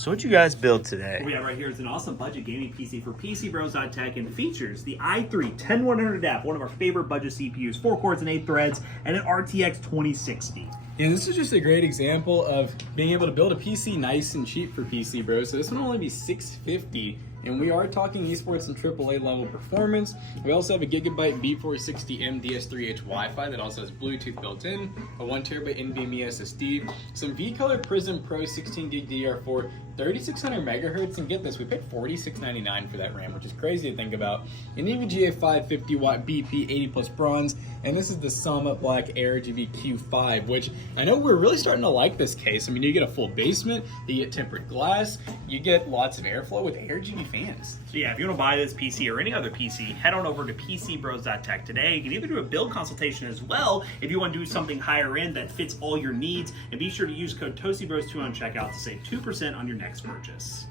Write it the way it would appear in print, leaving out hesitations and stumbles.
So what'd you guys build today? What we have right here is an awesome budget gaming PC for PCBros.tech, and it features the i3-10100f, one of our favorite budget CPUs, 4 cores and 8 threads, and an RTX 2060. Yeah, this is just a great example of being able to build a PC nice and cheap for PC Bros. So this one will only be $650, and we are talking esports and AAA level performance. We also have a Gigabyte B460M DS3H Wi-Fi that also has Bluetooth built in, a 1TB NVMe SSD, some V-Color Prism Pro 16GB DDR4, 3600 megahertz, and get this, we paid $46.99 for that RAM, which is crazy to think about. An EVGA 550-watt BP 80 plus bronze, and this is the Summit Black ARGB Q5, which I know we're really starting to like this case. I mean, you get a full basement, you get tempered glass, you get lots of airflow with ARGB fans. So yeah, if you want to buy this PC or any other PC, head on over to PCBros.tech today. You can either do a build consultation as well if you want to do something higher end that fits all your needs, and be sure to use code TOASTYBROS2 on checkout to save 2% on your next purchase.